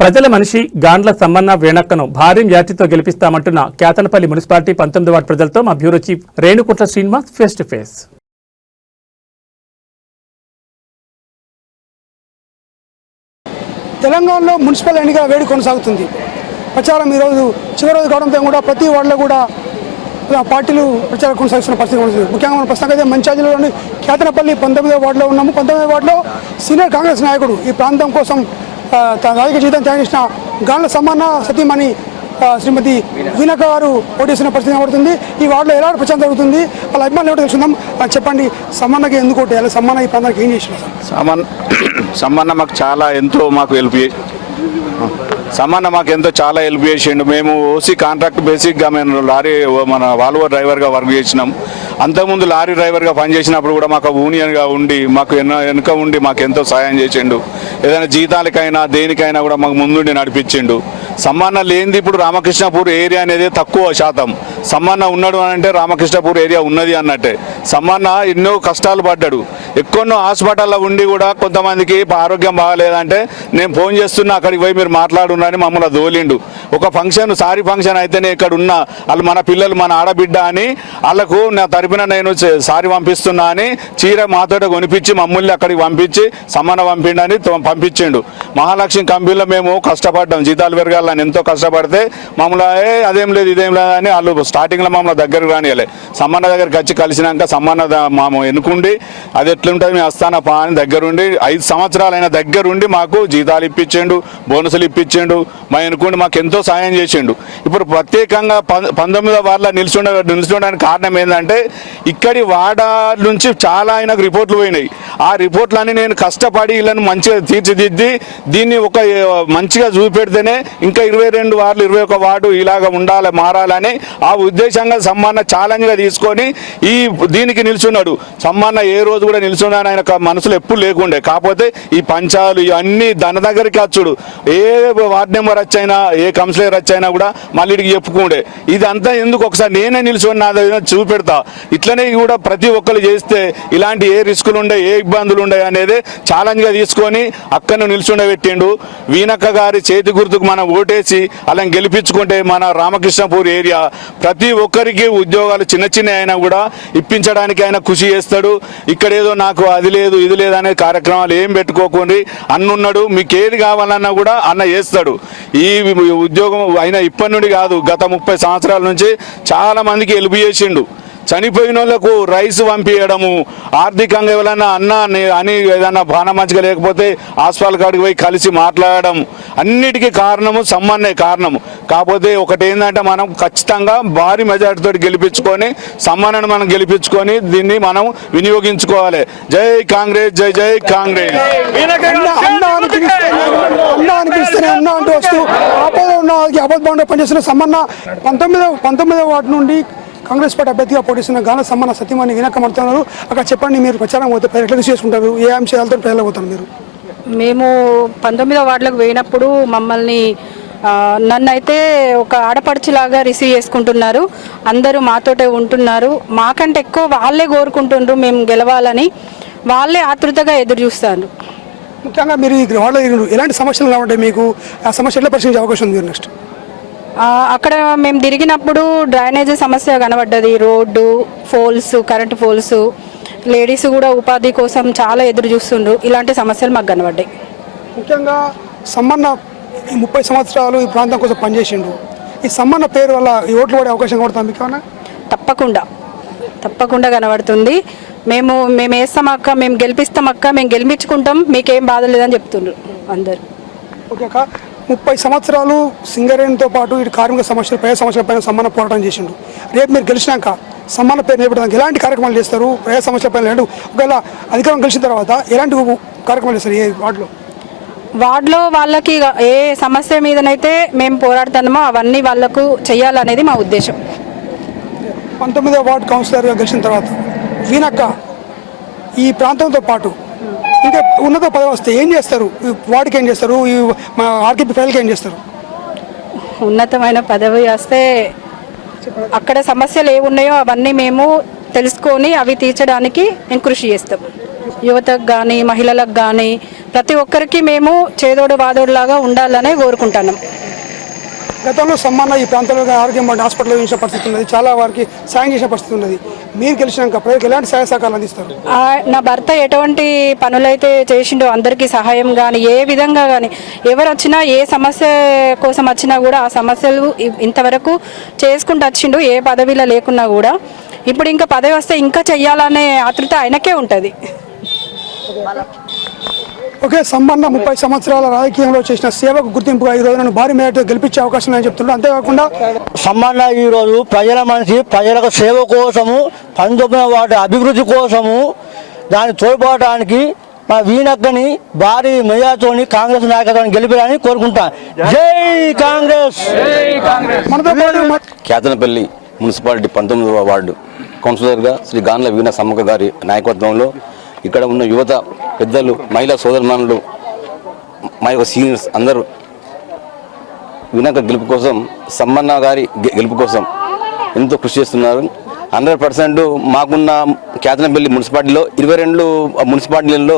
ప్రజల మనిషి గాండ్ల సమ్మన్న వేణక్కను భారీ మ్యాచితో గెలిపిస్తామంటున్న కేతనపల్లి మున్సిపాలిటీ పంతొమ్మిది వార్డు ప్రజలతో మా bureau chief Renukutla Srinivas face to face. తెలంగాణలో మున్సిపల్ ఎన్నికల వేడి కొనసాగుతుంది. ప్రచారం ఈరోజు చివరి రోజు కావడంతో కూడా ప్రతి వార్డులో కూడా పార్టీలు ప్రచారం కొనసాగిస్తున్న పరిస్థితి ఉంటుంది ముఖ్యంగా మన ప్రస్తుతం అయితే మంచాజీలోని కేతనపల్లి పంతొమ్మిదో వార్డులో ఉన్నాము. పంతొమ్మిదో వార్డులో సీనియర్ కాంగ్రెస్ నాయకుడు ఈ ప్రాంతం కోసం తన రాజకీయ జీవితం త్యాగం చేసిన గాండ్ల సమాన సతీమణి శ్రీమతి వీనక గారు పోటీస్తున్న పరిస్థితి కనబడుతుంది. ఈ వార్డులో ఎలా ప్రచారం జరుగుతుంది? వాళ్ళ అభిమానులు ఏమిటో తెలుసుకుందాం. చెప్పండి సమ్మన్నకి ఎందుకు ఓటేయాలి సమ్మన్న ఈ ప్రాంతానికి ఏం చేసిన సమ్మన్ సమ్మన్న మాకు చాలా ఎంతో మాకు హెల్ప్ చే మాకు ఎంతో చాలా హెల్ప్ చేసిండు. మేము ఓసీ కాంట్రాక్ట్ బేసిక్గా మేము లారీ మన వాల్వో డ్రైవర్గా వర్క్ చేసినాం. అంతకుముందు లారీ డ్రైవర్గా పనిచేసినప్పుడు కూడా మాకు యూనియన్గా ఉండి మాకు ఎన్నో వెనుక ఉండి మాకు ఎంతో సాయం చేసిండు. ఏదైనా జీతాలకైనా దేనికైనా కూడా మాకు ముందుండి నడిపించిండు. సమ్మన్న లేనిది ఇప్పుడు రామకృష్ణపూర్ ఏరియా అనేది తక్కువ శాతం. సమ్మన్న ఉన్నాడు అని అంటే రామకృష్ణపూర్ ఏరియా ఉన్నది అన్నట్టే. సమ్మన్న ఎన్నో కష్టాలు పడ్డాడు. ఎక్కడో హాస్పిటల్లో ఉండి కూడా కొంతమందికి ఆరోగ్యం బాగాలేదంటే నేను ఫోన్ చేస్తున్నా అక్కడికి పోయి మీరు మాట్లాడున్నారని మమ్మల్ని దోలిండు. ఒక ఫంక్షన్ సారీ ఫంక్షన్ అయితేనే ఇక్కడ ఉన్న. వాళ్ళు మన పిల్లలు మన ఆడబిడ్డ అని వాళ్ళకు నా తరపున నేను సారీ పంపిస్తున్నా అని చీర మాతోట కొనిపించి మమ్మల్ని అక్కడికి పంపించి సమ్మన్న పంపిండని తో- పంపించిండు. మహాలక్ష్మి కంపెనీలో మేము కష్టపడ్డాం. జీతాలు పెరగాలని ఎంతో కష్టపడితే మమ్మల్ని అదేం లేదు ఇదేం లేదు అని వాళ్ళు స్టార్టింగ్లో మమ్మల్ని దగ్గరకు రానియలే. సమ్మన్న దగ్గరికి వచ్చి కలిసినాక సమ్మన్న మాము ఎన్నుకుండి అది ఎట్లుంటుంది? మేము అస్థాన పా అని దగ్గరుండి ఐదు సంవత్సరాలైన దగ్గరుండి మాకు జీతాలు ఇప్పించిండు బోనసులు ఇప్పించిండు మా ఎన్నుకుండి మాకు ఎంతో సాయం చేసిండు. ఇప్పుడు ప్రత్యేకంగా పంతొమ్మిదో వార్డులో నిల్చుండ నిల్చుండడానికి కారణం ఏంటంటే ఇక్కడి వాడ నుంచి చాలా ఆయనకు రిపోర్ట్లు పోయినాయి. ఆ రిపోర్ట్లన్నీ నేను కష్టపడి వీళ్ళని మంచిగా తీర్చిదిద్ది దీన్ని ఒక మంచిగా చూపెడితేనే ఇంకా ఇరవై రెండు వార్లు ఇరవై ఒక వార్డు ఇలాగ ఉండాలి మారాలని ఆ ఉద్దేశంగా సమ్మాన ఛాలెంజ్గా తీసుకొని ఈ దీనికి నిల్చున్నాడు. సమ్మన్న ఏ రోజు కూడా నిల్చున్నాను ఆయన మనసులో ఎప్పుడు లేకుండే. కాకపోతే ఈ పంచాలు ఇవన్నీ దాని దగ్గరికి వచ్చుడు ఏ వార్డ్ నెంబర్ వచ్చైనా ఏ కౌన్సిలర్ వచ్చైనా కూడా మళ్ళీ చెప్పుకుండే. ఇదంతా ఎందుకు ఒకసారి నేనే నిల్చొని నా దగ్గర చూపెడతా. ఇట్లనే కూడా ప్రతి ఒక్కరు చేస్తే ఇలాంటి ఏ రిస్కులు ఉండే ఏ ఇబ్బందులు ఉండే అనేది ఛాలెంజ్గా తీసుకొని అక్కను నిల్చుండబెట్టిండు. వీనక్క గారి చేతి గుర్తుకు మనం ఓటేసి అలా గెలిపించుకుంటే మన రామకృష్ణపూర్ ఏరియా ప్రతి ఒక్కరికి ఉద్యోగాలు చిన్న చిన్న అయినా కూడా ఇప్పించడానికి ఆయన కృషి చేస్తాడు. ఇక్కడేదో నాకు అది లేదు ఇది లేదు అనే కార్యక్రమాలు ఏం పెట్టుకోకండి. అన్నున్నాడు మీకు ఏది కావాలన్నా కూడా అన్న చేస్తాడు. ఈ ఉద్యోగం ఆయన ఇప్పటి నుండి కాదు గత ముప్పై సంవత్సరాల నుంచి చాలా మందికి హెల్ప్ చేసిండు. చనిపోయిన వాళ్ళకు రైస్ పంపించడము ఆర్థికంగా ఎవరైనా అన్న అని- ఏదైనా బాణ మంచిగా లేకపోతే హాస్పిటల్ కాడికి పోయి కలిసి మాట్లాడడం అన్నిటికీ కారణము సమ్మన్నే కారణము. కాకపోతే ఒకటి ఏంటంటే మనం ఖచ్చితంగా భారీ మెజార్టీతో గెలిపించుకొని సమ్మన్నను మనం గెలిపించుకొని దీన్ని మనం వినియోగించుకోవాలి. జై కాంగ్రెస్ జై జై కాంగ్రెస్. అన్న అన్న అంటూ వస్తూ ఆపద ఉన్న వాళ్ళకి బాండ పనిచేస్తున్న సమ్మన్న పంతొమ్మిదవ పంతొమ్మిదవ వాటి నుండి కాంగ్రెస్ పార్టీ అభ్యర్థిగా పోటీస్తున్న గాన సమ్మన్న సత్యమని వినకమంటున్నారు అక్కడ చెప్పండి మీరు ప్రచారం పోతే ఎట్లా చేసుకుంటారు ఏ అంశాలతో ప్రజలు పోతారు మీరు? మేము పంతొమ్మిదో వార్డులకు పోయినప్పుడు మమ్మల్ని నన్నైతే ఒక ఆడపడుచులాగా రిసీవ్ చేసుకుంటున్నారు. అందరూ మాతోటే ఉంటున్నారు. మాకంటే ఎక్కువ వాళ్ళే కోరుకుంటుండ్రు మేము గెలవాలని. వాళ్ళే ఆతృతగా ఎదురు చూస్తారు. ముఖ్యంగా మీరు ఈ తిరిగినారు. ఎలాంటి సమస్యలు కాబట్టి మీకు ఆ సమస్య ఎట్లా పరిశీలించే అవకాశం ఉంది నెక్స్ట్ అక్కడ మేము తిరిగినప్పుడు డ్రైనేజ్ సమస్య కనబడ్డది. Road poles current poles. Ladies కూడా ఉపాధి కోసం చాలా ఎదురు చూస్తుండ్రు. ఇలాంటి సమస్యలు మాకు కనబడ్డాయి. ముఖ్యంగా సమ్మన్న ఈ ముప్పై సంవత్సరాలు ఈ ప్రాంతం కోసం పనిచేసిండు ఈ సమ్మన్న పేరు వల్ల ఈ ఓట్లు పడే అవకాశం కొడతాం మీకు తప్పకుండా. తప్పకుండా కనబడుతుంది. మేము మేము వేస్తాం అక్క మేము గెలిపిస్తాం అక్క మేము గెలిపించుకుంటాం. మీకేం బాధ లేదని చెప్తుండ్రు అందరు. ఓకే అక్క. ముప్పై సంవత్సరాలు సింగరేణితో పాటు ఇటు కార్మిక సమస్యలు ప్రజా సమస్యల పైన సమ్మాన పోరాటం చేసిండు. రేపు మీరు గెలిచినాక సమ్మాన పేరు నిలబెట్టడానికి ఎలాంటి కార్యక్రమాలు చేస్తారు? ప్రజా సమస్యల పైన ఒకవేళ అధికారం గెలిచిన తర్వాత ఎలాంటి కార్యక్రమాలు చేస్తారు? ఏ వార్డులో? వార్డులో వాళ్ళకి ఏ సమస్య మీదనైతే మేము పోరాడుతున్నామో అవన్నీ వాళ్ళకు చెయ్యాలనేది మా ఉద్దేశం. పంతొమ్మిదో వార్డు కౌన్సిలర్గా గెలిచిన తర్వాత వీనక్క ఈ ప్రాంతంతో పాటు ఇంకా ఉన్నత పదవి వస్తే ఏం చేస్తారు? వాడికి ఏం చేస్తారు? ఈ మా ఆర్కేపీ ప్రజలకి ఏం చేస్తారు? ఉన్నతమైన పదవి వస్తే అక్కడ సమస్యలు ఏమున్నాయో అవన్నీ మేము తెలుసుకొని అవి తీర్చడానికి మేము కృషి చేస్తాం. యువతకు కానీ మహిళలకు కానీ ప్రతి ఒక్కరికి మేము చేదోడు వాదోడులాగా ఉండాలనే కోరుకుంటున్నాం. గతంలో సమ్మాన ఈ ప్రాంతంలో ఆరోగ్యం బాగుంది హాస్పిటల్లో చేసిన పరిస్థితి ఉన్నది. చాలా వారికి సాయం చేసిన పరిస్థితి ఉన్నది. మీరు గెలిచినాక ప్రజలకు ఎలాంటి సహాయ సహకారాలు అందిస్తారు? ఆ, నా భర్త ఎటువంటి పనులైతే చేసిండో అందరికీ సహాయం కానీ ఏ విధంగా కానీ ఎవరు వచ్చినా ఏ సమస్య కోసం వచ్చినా కూడా ఆ సమస్యలు ఇంతవరకు చేసుకుంటూ వచ్చిండు ఏ పదవిలో లేకున్నా కూడా. ఇప్పుడు ఇంకా పదవి వస్తే ఇంకా చెయ్యాలనే ఆతృత ఆయనకే ఉంటుంది. ఒకే సంబంధ ముప్పై సంవత్సరాల రాజకీయంలో చేసిన సేవకు గుర్తింపుగా ఈ రోజు నన్ను భారీ మేరతో గెలిపించే అవకాశం ఉందని చెప్తున్నాడు అంతేకాకుండా సమ్మన్న ఈరోజు ప్రజల మనిషి ప్రజలకు సేవ కోసము పంతొమ్మిదవ వాటి అభివృద్ధి కోసము దాన్ని తోడ్పడటానికి మా వీణక్కని భారీ మెజార్టీతోని కాంగ్రెస్ నాయకత్వాన్ని గెలిపాలని కోరుకుంటా. జై కాంగ్రెస్! కేతనపల్లి మున్సిపాలిటీ పంతొమ్మిదవ వార్డు కౌన్సిలర్గా శ్రీ గాన్ల వీణ సమ్మక్క గారి నాయకత్వంలో ఇక్కడ ఉన్న యువత పెద్దలు మహిళా సోదరమానులు మా యొక్క సీనియర్స్ అందరూ వినాయక గెలుపు కోసం సమ్మన్న గారి గె- గెలుపు కోసం ఎంతో కృషి చేస్తున్నారు. హండ్రెడ్ పర్సెంట్ మాకున్న కేతనపల్లి మున్సిపాలిటీలో ఇరవై రెండు మున్సిపాలిటీలలో